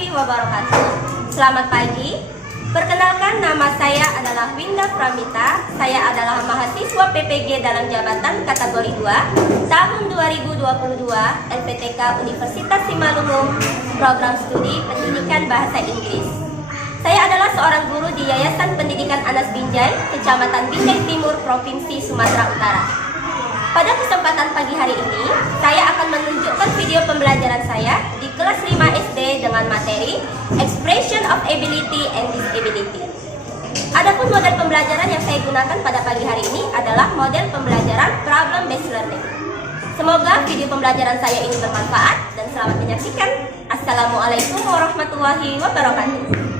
warahmatullahi wabarakatuh. Selamat pagi. Perkenalkan, nama saya adalah Winda Pramita. Saya adalah mahasiswa PPG dalam jabatan kategori 2 tahun 2022 LPTK Universitas Simalungun, program studi Pendidikan Bahasa Inggris. Saya adalah seorang guru di Yayasan Pendidikan Anas Binjai, Kecamatan Binjai Timur, Provinsi Sumatera Utara. Pada kesempatan pagi hari ini, saya akan menunjukkan video pembelajaran saya di kelas 5 SD dengan materi Expression of Ability and Disability. Adapun model pembelajaran yang saya gunakan pada pagi hari ini adalah model pembelajaran Problem Based Learning. Semoga video pembelajaran saya ini bermanfaat dan selamat menyaksikan. Assalamualaikum warahmatullahi wabarakatuh.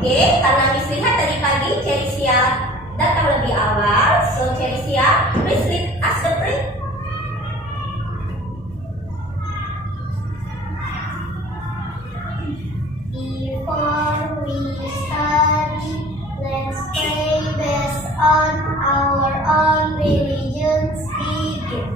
Oke, karena Miss lihat tadi pagi Cherisia datang lebih awal, so Cherisia, please read us the prayer. Before we study, let's pray based on our own religion's begin.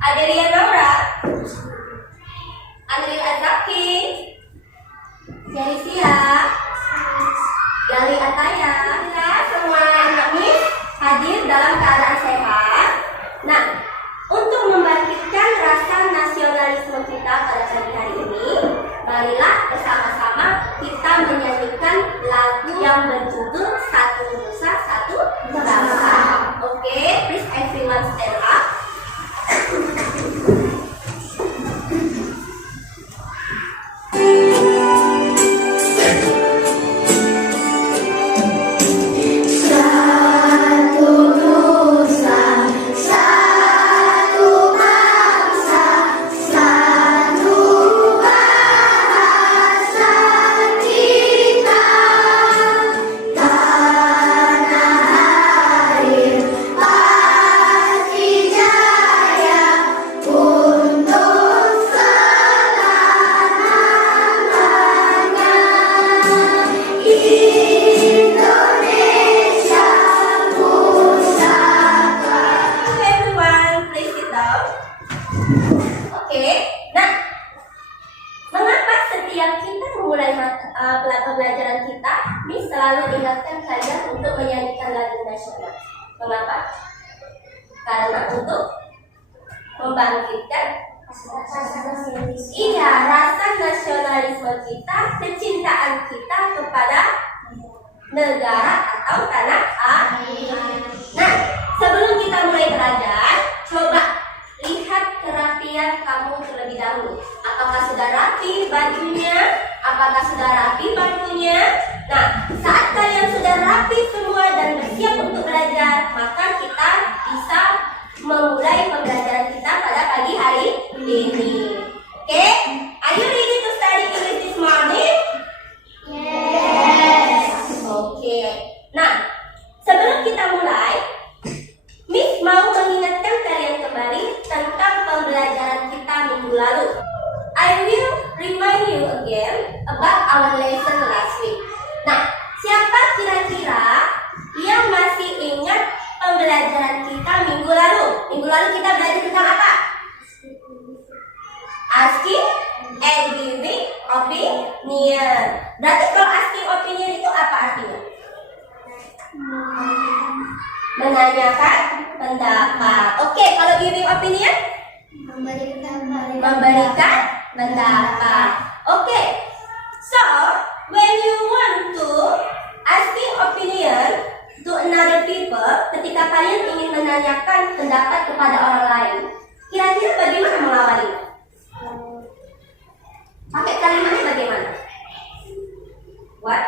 Adelia Naura, Andril Azaki, Cherisia, Gali Ataya, semua anak Miss hadir dalam keadaan sehat. Nah, untuk membangkitkan rasa nasionalisme kita pada pagi hari ini, marilah bersama-sama kita menyanyikan lagu yang berjudul Satu Nusa Satu Bangsa. Oke, please everyone stand up. memulai pembelajaran kita, Miss selalu ingatkan kalian untuk menyanyikan lagu nasional. Kenapa? Karena untuk membangkitkan rasa nasionalisme kita, kecintaan kita kepada negara atau tanah air. Nah, sebelum kita mulai belajar, coba lihat kerapian kamu terlebih dahulu. Apakah sudah rapi bajunya? Apakah sudah rapi bangkunya? Nah, saat kalian sudah rapi semua dan bersiap untuk belajar, maka kita bisa memulai pembelajaran kita pada pagi hari ini. Oke? Are you ready to study English this morning? Yes. Oke. Nah, sebelum kita mulai, Miss mau mengingatkan kalian kembali tentang pembelajaran kita minggu lalu. I will remind you again about our lesson last week. Nah, siapa kira-kira yang masih ingat pembelajaran kita minggu lalu? Minggu lalu kita belajar tentang apa? Asking and giving opinion. Berarti kalau asking opinion itu apa artinya? Menanyakan pendapat. Oke, kalau giving opinion? Memberikan pendapat. Oke. So, when you want to asking opinion to another people, ketika kalian ingin menanyakan pendapat kepada orang lain, kira-kira bagaimana mengawalinya? Pakai kalimatnya bagaimana? What?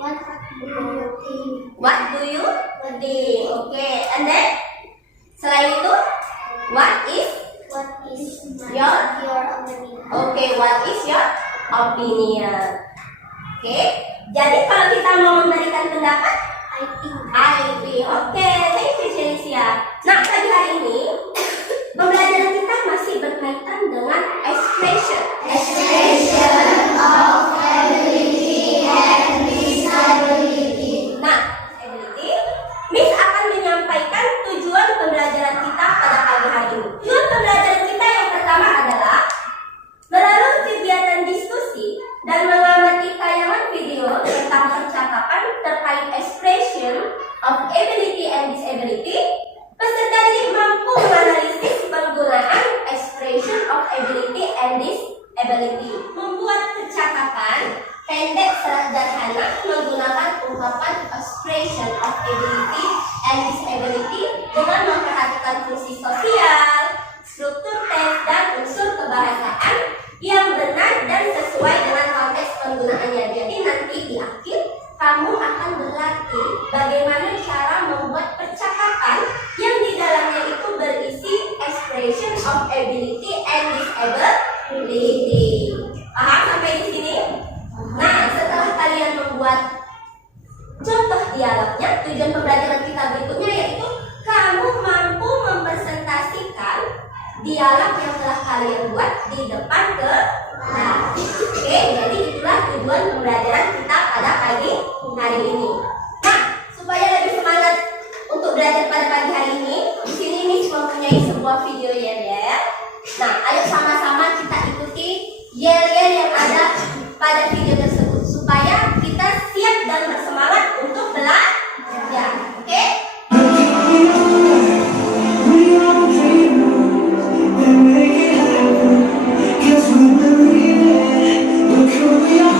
What do you think? What do you think? Oke, and then selain itu, what is What is your opinion? Oke, what is your opinion? Oke, jadi kalau kita mau memberikan pendapat, I think. Oke, thank you Celicia. Nah, pagi hari ini pembelajaran kita masih berkaitan dengan expression of ability and disability. Nah, ability, Miss akan menyampaikan tujuan pembelajaran kita pada pagi hari ini. Tujuan pembelajaran kita yang pertama adalah melalui kegiatan diskusi dan mengamati tayangan video tentang percakapan terkait expression of ability and disability, peserta didik mampu menganalisis penggunaan expression of ability and disability, membuat percakapan pendek sederhana menggunakan ungkapan expression of ability and disability dengan memperhatikan fungsi sosial, struktur teks, dan unsur kebahasaan yang benar dan sesuai dengan konteks penggunaannya. Jadi nanti di akhir kamu akan berlatih bagaimana cara membuat percakapan yang di dalamnya itu berisi expression of ability and disability. Paham sampai di sini? Nah, setelah kalian membuat contoh dialognya, tujuan pembelajaran kita berikutnya yaitu kamu mampu mempresentasikan dialog yang telah kalian buat di depan kelas. Oke, jadi itulah tujuan pembelajaran kita pada pagi hari ini. Nah, supaya lebih semangat untuk belajar pada pagi hari ini, di sini Miss mempunyai sebuah video yel-yel. Nah, ayo sama-sama kita ikuti yel-yel yang ada pada video tersebut supaya kita siap dan bersemangat untuk belajar. Oke? Look who we are.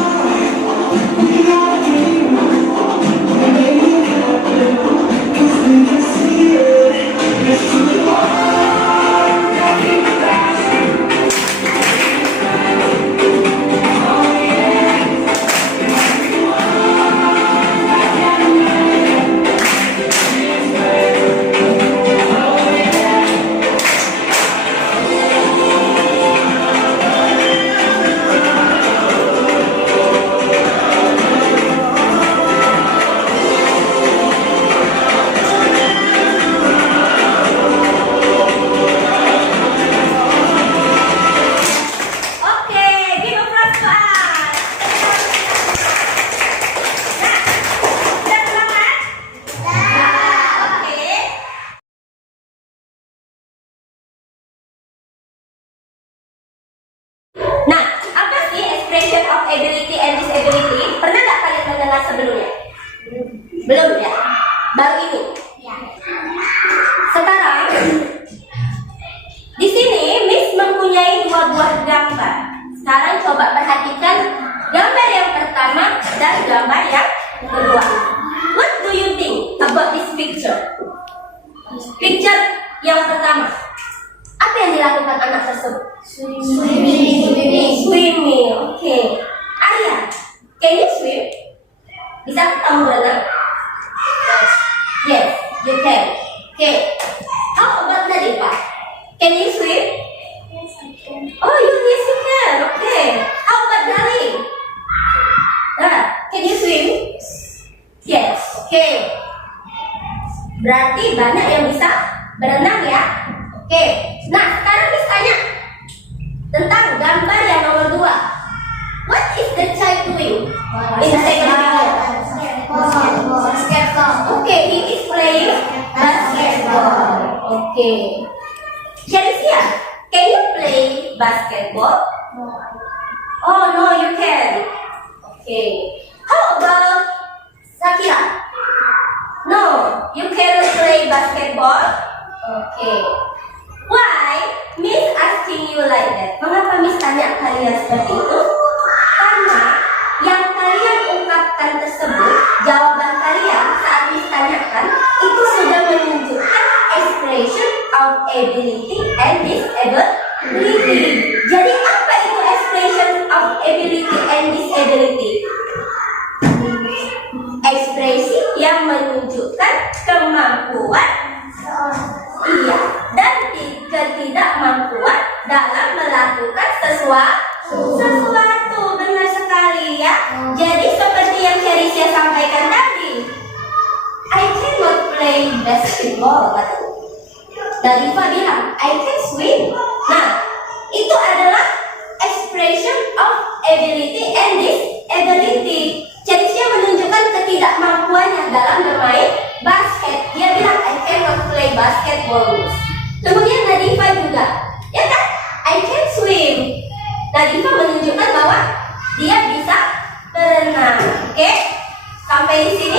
sebelumnya? Belum ya? Baru ini. Sekarang di sini Miss mempunyai dua buah gambar. Sekarang coba perhatikan gambar yang pertama dan gambar yang kedua. What do you think about this picture? Picture yang pertama. Apa yang dilakukan anak tersebut? Swimming. Oke. Arya, can you swim? Bisa kamu berenang? Yes, you can. Okay. How about Nadifa? Can you swim? Oh, yes, you can. Okay. How about Darling? Can you swim? Yes. Okay. Berarti banyak yang bisa berenang ya. Oke. Nah, sekarang Miss tanya tentang gambar yang nomor 2. What is the child doing? In the second picture. Basketball. Okay, he is playing basketball. Okay. Chelsea, can you play basketball? Oh no, you can. Okay. How about Sakira? No, you cannot play basketball. Okay. Why Miss asking you like that? Mengapa Miss tanya kalian seperti itu? Karena yang kalian ungkapkan tersebut, jawaban kalian saat Miss tanyakan itu sudah menunjukkan expression of ability and disability. Jadi apa itu expression of ability and disability? Ekspresi yang menunjukkan kemampuan, iya, dan ketidakmampuan dalam melakukan sesuatu. Benar sekali ya. Jadi seperti yang Cherisia sampaikan tadi, I cannot play basketball. Nadifa bilang, I can swim. Nah, itu adalah expression of ability and disability. Cherisia menunjukkan ketidakmampuannya dalam bermain basket. Dia bilang, I cannot play basketball. Kemudian Nadifa juga, ya kan? I can swim. Nadifa menunjukkan bahwa dia bisa berenang. Oke? Sampai di sini?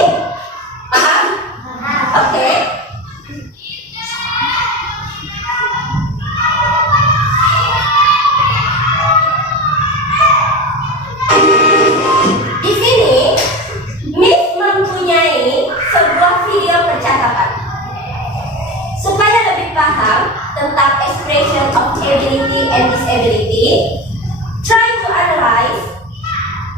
Paham? Oke. Di sini Miss mempunyai sebuah video percakapan. Supaya lebih paham tentang expression of ability and disability, try to analyze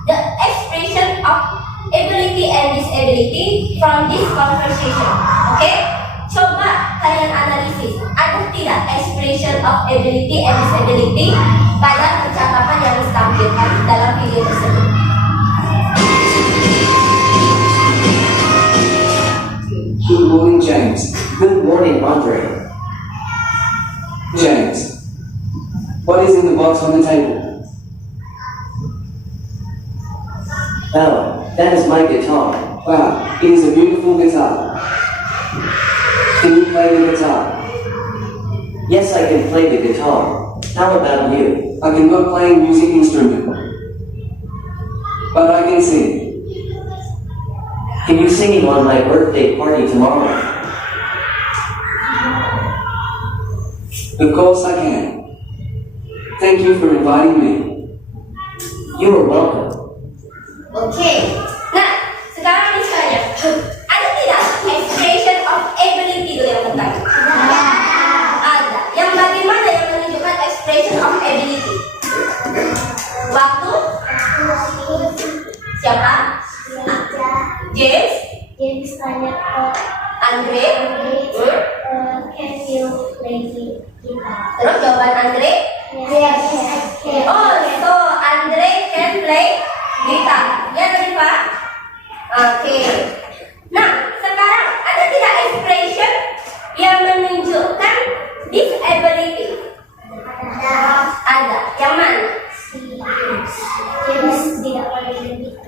the expression of ability and disability from this conversation. Oke? Coba kalian analisis, ada tidak expression of ability and disability pada percakapan yang ditampilkan dalam video tersebut? Good morning, James. Good morning, Andre. James, what is in the box on the table? Oh, that is my guitar. Wow, it is a beautiful guitar. Can you play the guitar? Yes, I can play the guitar. How about you? I cannot play a music instrument, but I can sing. Can you sing on my birthday party tomorrow? Of course I can. Thank you for inviting me. You are welcome. Oke. Nah, sekarang misalnya, ada tidak expression of ability itu yang pertama? Ada. Yang bagaimana yang menunjukkan expression of ability? Waktu? Siapa? James? James tanya ke Andre? can you play guitar? Terus jawaban Andre? Yes, I can. Oh, so Andre can play gitar. Ya, Nadifa? Oke. Nah, sekarang ada tidak expression yang menunjukkan disability? Ada. Yang mana? James tidak pandai gitar.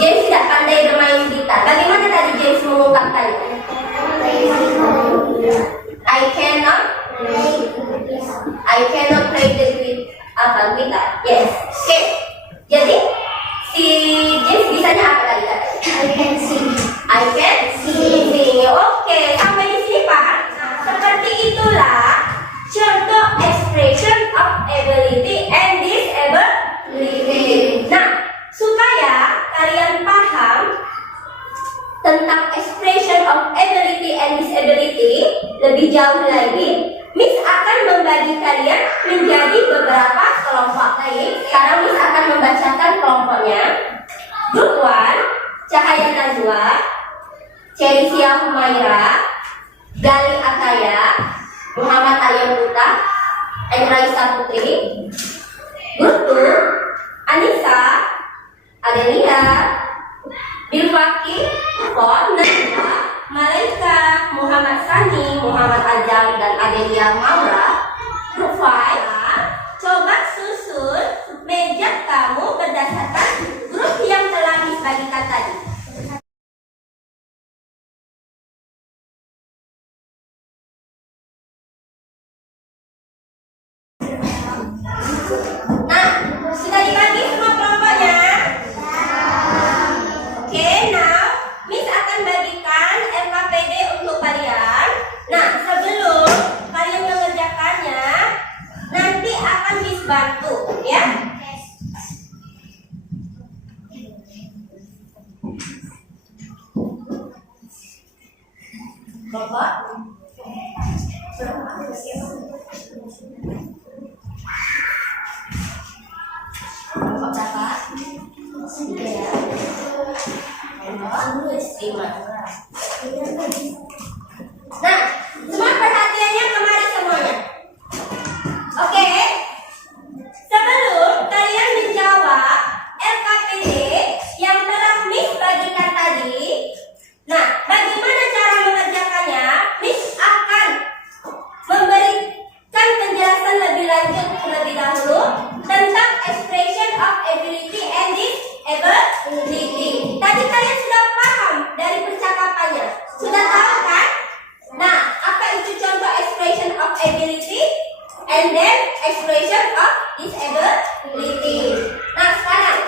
James tidak pandai bermain gitar. Bagaimana tadi James mengungkapkannya? I cannot play the gitar. Yes. Oke. Jadi si James bisanya apa tadi katanya? I can sing. I can sing. Oke, sampai di sini paham? Seperti itulah contoh expression of ability and disability. Nah, supaya kalian paham tentang expression of ability and disability lebih jauh lagi, Miss akan membagi kalian menjadi beberapa kelompok lain. Sekarang Miss akan membacakan kelompoknya. Group 1, Cahaya Najwa, Celisia Humaira, Gali Ataya, Muhammad Arya Putra, Raisa Putri. Group 2, Anissa, Adelia, Bilfaki, Fon, Najwa, Malaika, Muhammad Sani, Muhammad Ajam, dan Adelia Maura. Group 5, coba susun meja kamu berdasarkan grup yang telah Miss bagikan tadi. Nah, sudah dibagi semua kelompoknya? Oke, now Miss akan bagikan LKPD untuk kalian. Nah, sebelum kalian mengerjakannya, nanti akan Miss bantu, ya. Bapak? Bapak berapa? 3 ya. Lima. Nah, semua perhatiannya kemari semuanya. Oke. Sebelum kalian menjawab LKPD yang telah Miss bagikan tadi, nah, bagaimana cara mengerjakannya? Miss akan memberikan penjelasan lebih lanjut terlebih dahulu tentang expression of ability and disability. Tadi kalian sudah paham dari percakapannya, sudah tahu kan? Nah, apa itu contoh expression of ability and then expression of disability? Nah, sekarang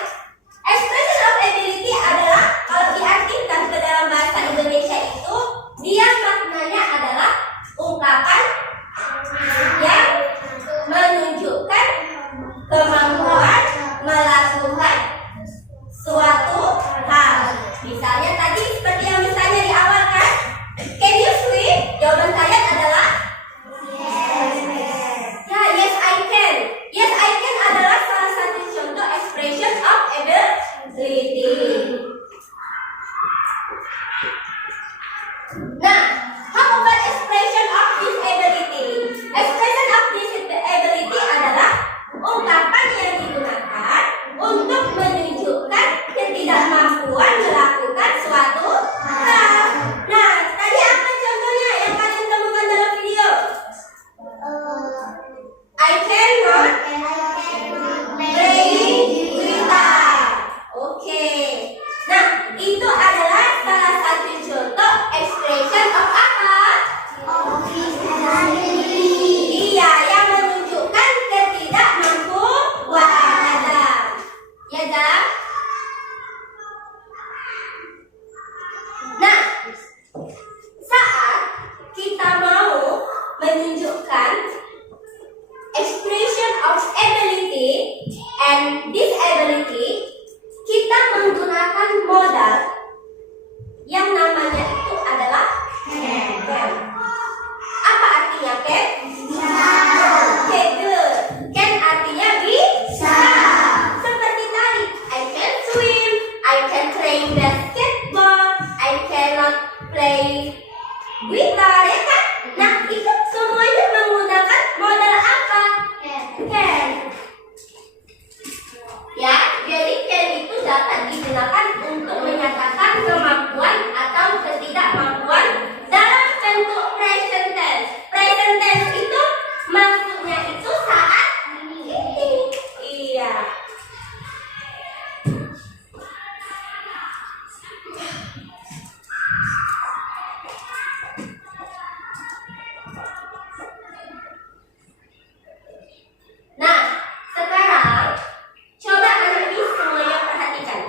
expression of ability adalah, kalau diartikan ke dalam bahasa Indonesia itu, dia maknanya adalah ungkapan yang menunjukkan kemampuan melakukan suatu hal. Misalnya tadi seperti yang misalnya di awal kan, can you swim? Jawaban kalian adalah ya, yes I can. Yes I can adalah salah satu contoh expression of ability. Nah, how about expression of disability? Expression of disability adalah ungkapan yang digunakan untuk menunjukkan ketidakmampuan melakukan suatu hal. Nah, tadi apa contohnya yang kalian temukan dalam video? I cannot play guitar. Oke. Nah, itu adalah salah satu contoh expression of apa? Iya, yang menunjukkan ketidakmampuan. Ya, Zam? Nah, saat kita mau menunjukkan expression of ability and disability, kita menggunakan modal yang namanya itu adalah can. Apa artinya can? Oke, good. Can artinya bisa. Seperti tadi, I can swim, I can play basketball, I cannot play guitar, ya kan? Nah, itu semuanya menggunakan modal apa? Can. Ya, jadi can itu dapat digunakan untuk menyatakan kemampuan atau ketidakmampuan dalam bentuk present tense. Present tense itu maksudnya itu saat ini. Iya. Nah, sekarang coba anak ini semuanya perhatikan.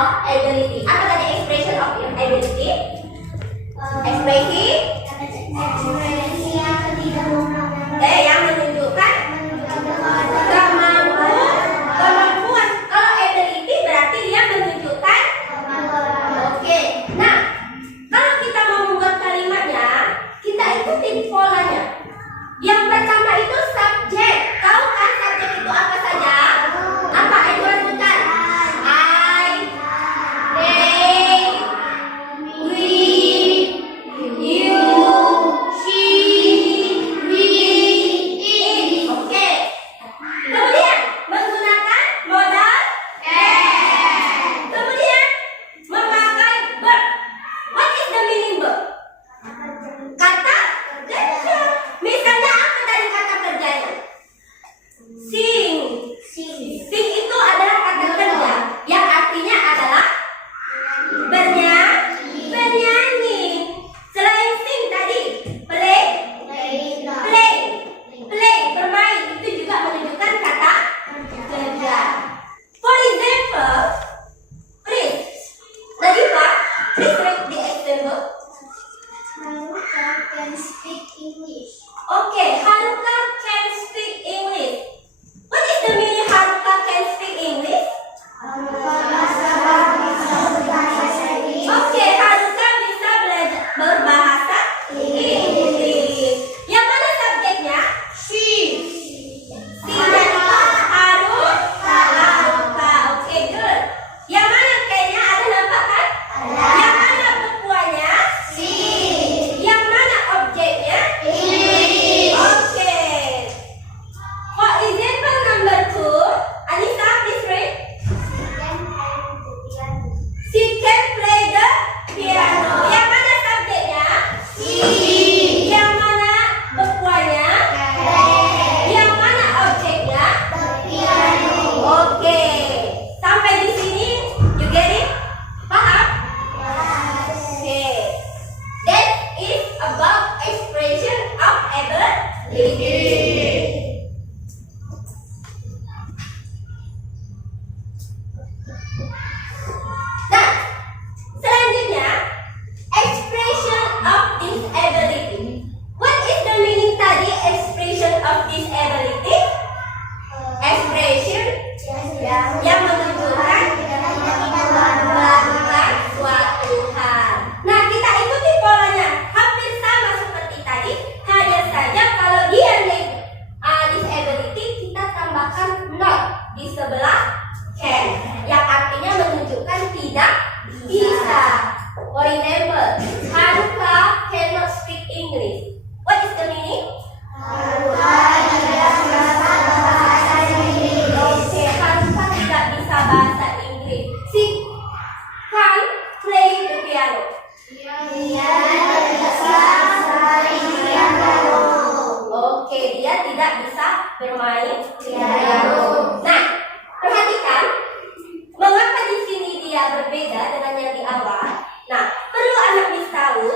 of ability. Apa tadi expression of ability? Ekspresi Ekspresi yang tidak menunjukkan yang menunjukkan kemampuan. Kalau ability berarti dia menunjukkan. Oke. Nah, kalau kita mau membuat kalimatnya, kita ikutin polanya. Yang pertama itu subjek. Tahu kan subjek itu apa saja? Apa? Ayo sebutkan. I, they, we, you, she, we, it. Oke. Kemudian menggunakan modal and. Kemudian memakai verb. What is the meaning verb? Kata kerja. Misalnya apa dari kata kerjanya? Sing. Sing itu adalah kata kerja yang artinya adalah bernyanyi. Selain sing tadi, play, bermain itu juga menunjukkan kata kerja. For example, please, Nadifa, please read the example. Haruka can speak English. Okay, Haruka can speak English. What is the meaning Haruka can speak English? Okay, Haruka bisa belajar berbahasa Inggris. Yang mana subjeknya? She. Haruka. Okay, good. Yang mana kayaknya ada nampak kan? Yang mana bukuannya? Yang mana objeknya? Okay. For example number 2, Anissa, please read. She can play the piano. Yang mana subjeknya? Yang mana bukuannya? Yang mana objeknya? Oke. Sampai di sini, you get it? Paham? Oke. That is about expression of ability. Nah, selanjutnya expression of disability. What is the meaning tadi expression of disability? Expression yang menunjukkan melakukan suatu hal. Nah, kita ikuti polanya hampir sama seperti tadi, hanya saja kalau dia disability kita tambahkan not di sebelah can, yang artinya menunjukkan tidak bisa. For example, Haruka cannot speak English. What is the meaning? Oke, Haruka tidak bisa bahasa Inggris. She can play the piano. Oke, dia tidak bisa bermain piano. Nah, perhatikan mengapa di sini dia berbeda dengan yang di awal. Nah, perlu anak Miss tahu,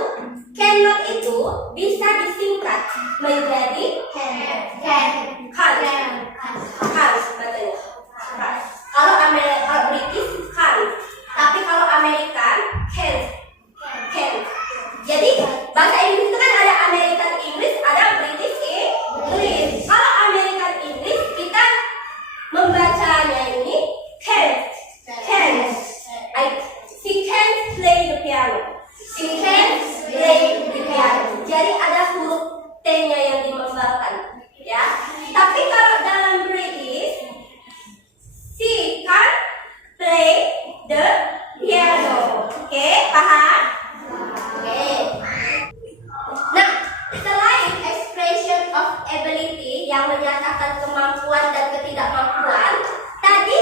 cannot itu bisa disingkat menjadi can katanya. Kalau British can, tapi kalau American can. Jadi bahasa Inggris itu kan ada American English, ada British English. Kalau American English kita membacanya ini can. She can play the piano. Jadi ada huruf T-nya yang dimenggalkan, ya. Tapi kalau dalam British, she can play the piano. Oke, paham? Oke. Nah, selain expression of ability yang menyatakan kemampuan dan ketidakmampuan, tadi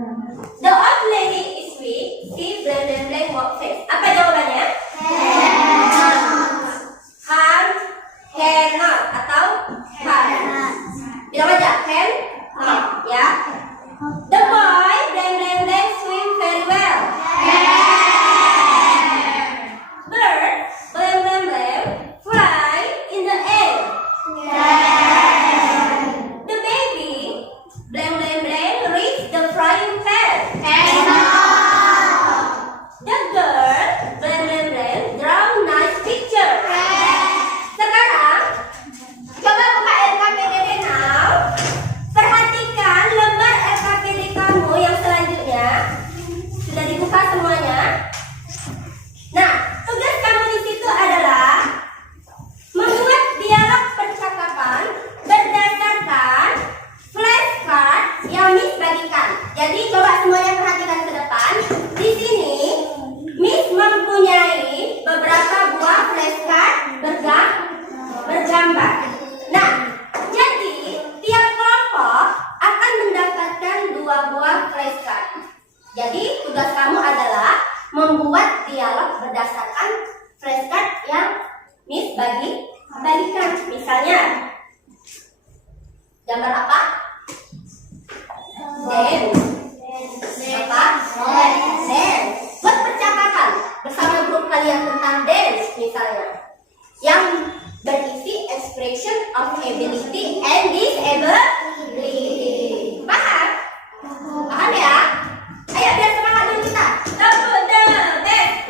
The old lady is weak. She blank blank blank walk fast. Apa jawabannya? Can't, cannot atau can't. Bilang aja cannot ya. The boy blank blank blank swim very well. Bird blank blank blank fly in the air. The baby blank blank blank reach the frying pan. The girl blank blank blank draw nice picture. Sekarang coba buka LKPD now. Perhatikan lembar LKPD kamu yang selanjutnya. Sudah dibuka semuanya. Nah, tugas kamu di situ adalah membuat dialog percakapan berdasarkan flashcard yang Miss bagikan. Jadi coba semuanya perhatikan ke depan. Di sini Miss mempunyai beberapa buah flashcard bergambar. Nah, jadi tiap kelompok akan mendapatkan 2 buah flashcard. Jadi tugas kamu adalah membuat dialog berdasarkan flashcard yang Miss bagikan. Misalnya gambar apa? Dance. Apa? Dance. Buat percakapan bersama grup kalian tentang dance misalnya. Yang berisi expression of ability and disability. Paham? Paham ya? Ayo biar semangat dulu kita. Tepuk the best.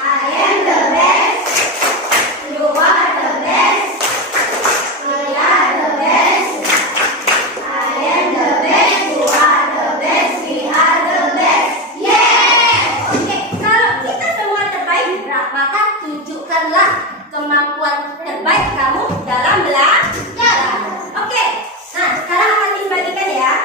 I am the best. You are the best. We are the best. I am the best. You are the best. We are the best. Yeah. Oke, kalau kita semua terbaik, maka tunjukkanlah kemampuan terbaik kamu dalam belajar. Oke. Nah, sekarang akan dibagikan ya.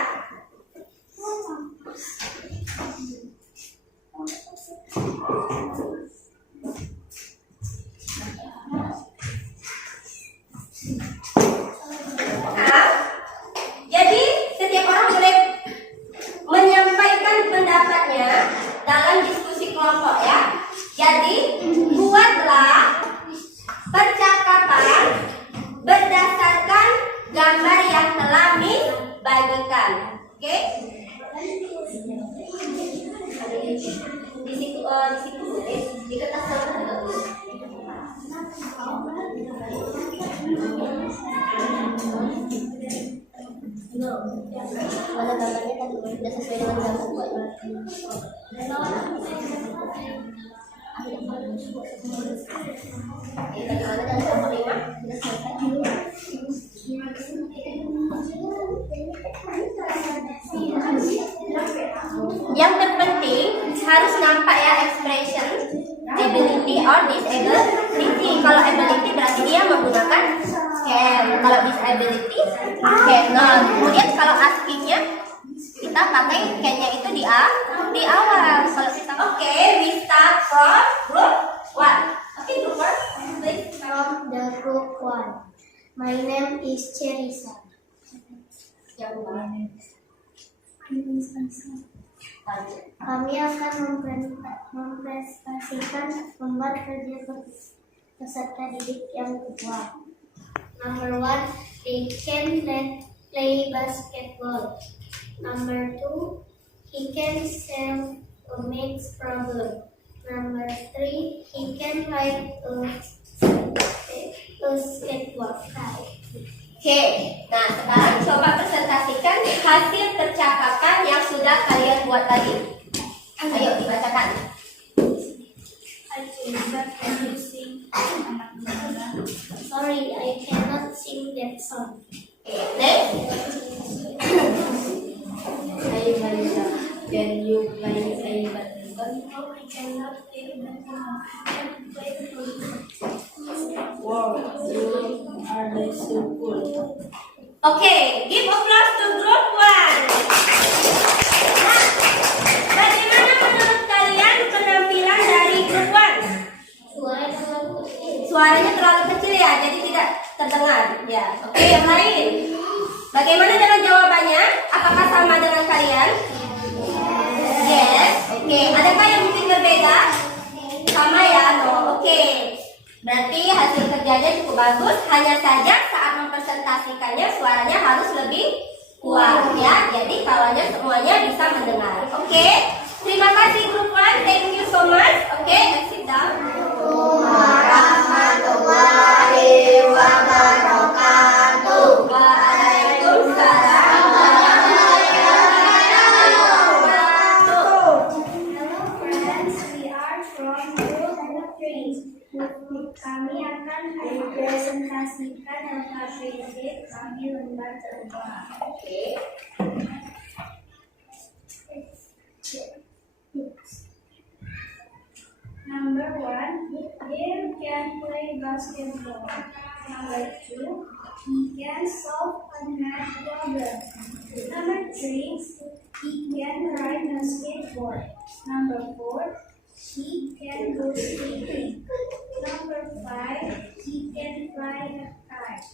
Nah, jadi setiap orang boleh menyampaikan pendapatnya dalam diskusi kelompok ya. Jadi buatlah percakapan berdasarkan gambar yang telah Miss bagikan. Oke? Di situ di kertas kalau mana gambarnya kan sudah sesuai dengan gambar buat. Bagaimana dan kelompok 5 sudah selesai. Yang terpenting harus nampak ya expression ability or disability. Kalau ability berarti dia menggunakan can. Kalau disability cannot. Kemudian kalau asking-nya kita pakai can-nya itu di awal. Kalau kita we start from group 1. Okay, group 1 please. From the group 1. My name is Cherisa. Kami akan mempresentasikan lembar kerja peserta didik yang kedua. Number 1, they can play basketball. Number 2, he can solve a math problem. Number 3, he can ride a skateboard. Oke, nah sekarang coba presentasikan hasil percakapan yang sudah kalian buat tadi. Ayo dibacakan. Sorry, I cannot sing that song. Next. Hey Marisa, can you play a badminton? No, I cannot play badminton. I can play football. Wow, you are so cool. Oke, give applause to group 1. Nah, bagaimana menurut kalian penampilan dari group 1? Suaranya terlalu kecil ya, jadi tidak terdengar. Ya, oke, yang lain. Bagaimana dengan jawabannya? Apakah sama dengan kalian? aja cukup bagus. Hanya saja saat mempresentasikannya suaranya harus lebih kuat ya. Jadi kawannya semuanya bisa mendengar. Oke. Terima kasih group 1. Thank you so much. Oke, and sit down. Warahmatullahi wabarakatuh. Waalaikumsalam warahmatullahi wabarakatuh. Hello friends, we are from Group 3. Kami akan mempresentasikan alfabet kami lembar kedua. Oke. Number 1, Dave can play basketball. Number 2, he can solve a math problem. Number 3, he can ride a skateboard. Number 4, he can go skating. Number 5, he can fly a kite.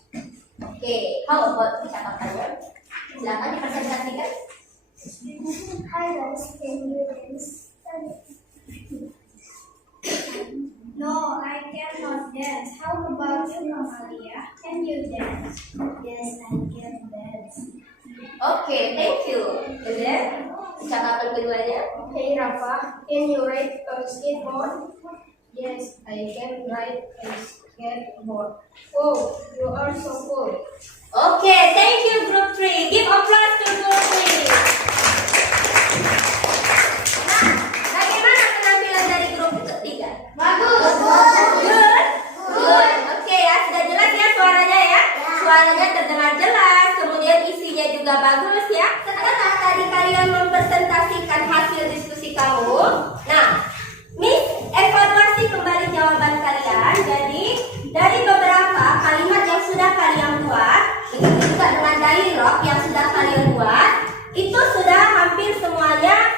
Oke, how about percakapannya? Silakan dipresentasikan. Hi guys, can you dance? No, I cannot dance. How about you, Amalia? Can you dance? Yes, I can dance. Oke, thank you. Kemudian percakapan keduanya. Hey Rafa, can you ride a skateboard? Yes, I can ride a skateboard. Oh, you are so cool. Oke, thank you group 3. Give applause to group 3. Nah, bagaimana penampilan dari grup 3? Bagus. Good. Good. Oke ya, sudah jelas ya suaranya ya. Suaranya terdengar jelas, kemudian isinya juga bagus ya. Setelah tadi kalian mempresentasikan hasil diskusi kamu, nah, Miss evaluasi kembali jawaban kalian. Jadi dari beberapa kalimat yang sudah kalian buat, begitu juga dengan dialog yang sudah kalian buat, itu sudah hampir semuanya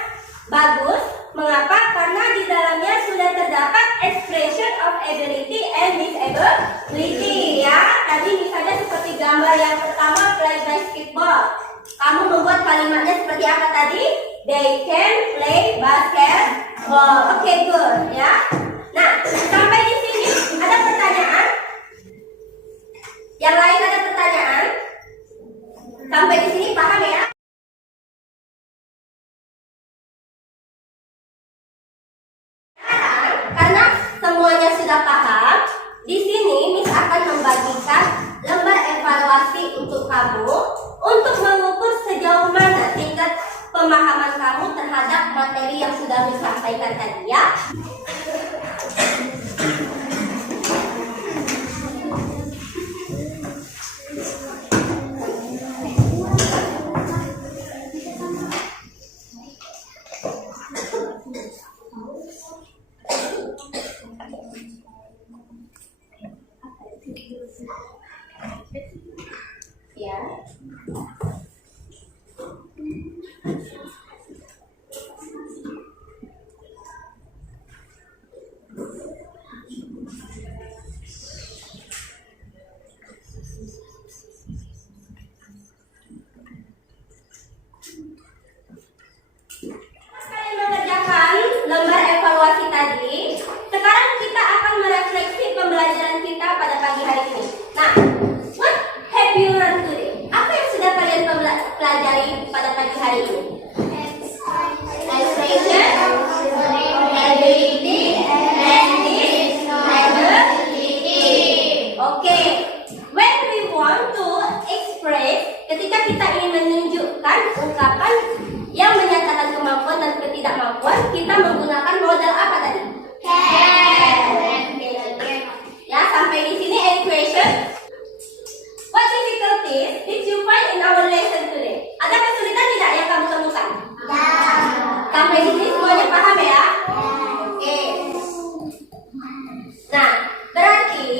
bagus. Mengapa? Karena di dalamnya sudah terdapat expression of ability and disability ya. Tadi misalnya seperti gambar yang pertama play basketball. Kamu membuat kalimatnya seperti apa tadi? They can play basketball. Oke, good ya. Nah, sampai di sini ada pertanyaan? Yang lain ada pertanyaan? Sampai di sini paham ya? Karena semuanya sudah paham, di sini Miss akan membagikan lembar evaluasi untuk kamu untuk mengukur sejauh mana tingkat pemahaman kamu terhadap materi yang sudah Miss sampaikan tadi ya. Ya. Kalian mengerjakan lembar evaluasi tadi. Sekarang kita akan merefleksi pembelajaran kita pada pagi hari ini. Nah, what have you learned today? Apa yang sudah kalian pelajari pada pagi hari ini? Expression, ability, and disability. Oke, when we want to express, ketika kita ingin menunjukkan ungkapan yang menyatakan kemampuan dan ketidakmampuan, kita menggunakan modal apa tadi? Can. Ya, sampai di sini any question? What difficulties did you find in our lesson today? Ada kesulitan tidak yang kamu temukan? Sampai di sini semuanya paham ya? Oke. Nah, berarti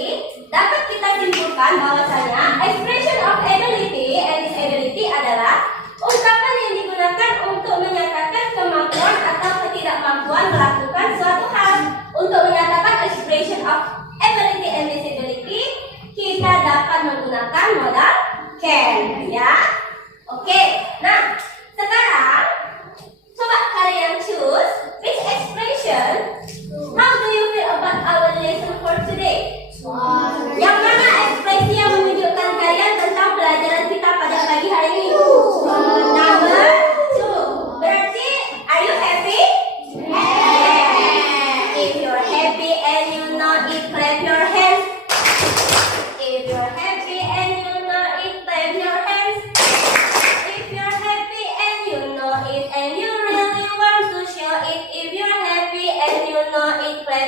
dapat kita simpulkan bahwasanya expression of ability and disability adalah ungkapan yang digunakan untuk menyatakan kemampuan atau ketidakmampuan melakukan suatu hal. Untuk menyatakan expression of ability and disability, kita dapat menggunakan modal can, ya. Oke, nah sekarang coba kalian choose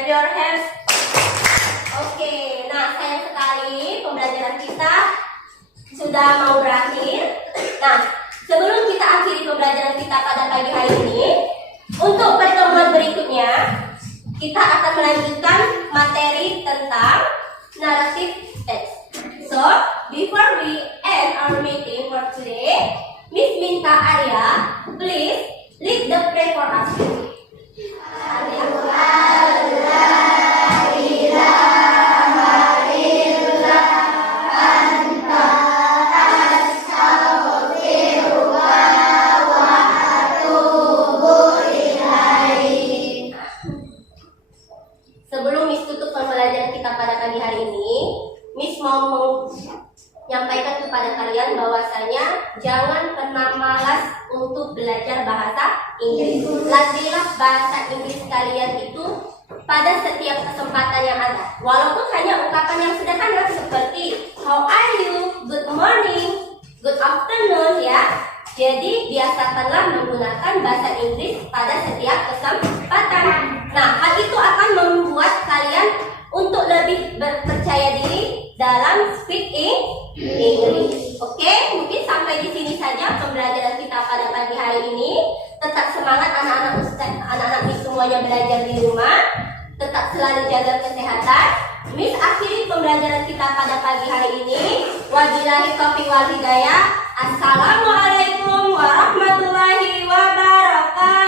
Clap your hands. Oke, nah sayang sekali pembelajaran kita sudah mau berakhir. Nah, sebelum kita akhiri pembelajaran kita pada pagi hari ini, untuk pertemuan berikutnya kita akan melanjutkan materi tentang narrative text. So, before we end our meeting for today, Miss minta Arya, please lead the prayer for us. Sebelum Miss tutup pembelajaran kita pada pagi hari ini, Miss mau menyampaikan kepada kalian bahwasanya jangan pernah malas untuk belajar bahasa Inggris. Latihlah bahasa Inggris kalian itu pada setiap kesempatan yang ada. Walaupun hanya ungkapan yang sederhana seperti how are you, good morning, good afternoon ya. Jadi biasakanlah menggunakan bahasa Inggris pada setiap kesempatan. Nah, hal itu akan membuat kalian untuk lebih berpercaya diri dalam speaking English. Oke, mungkin sampai di sini saja pembelajaran kita pada pagi hari ini. Tetap semangat anak-anak Miss semuanya belajar di rumah. Tetap selalu jaga kesehatan. Miss akhiri pembelajaran kita pada pagi hari ini. Wabillahi taufiq wal hidayah. Assalamualaikum warahmatullahi wabarakatuh.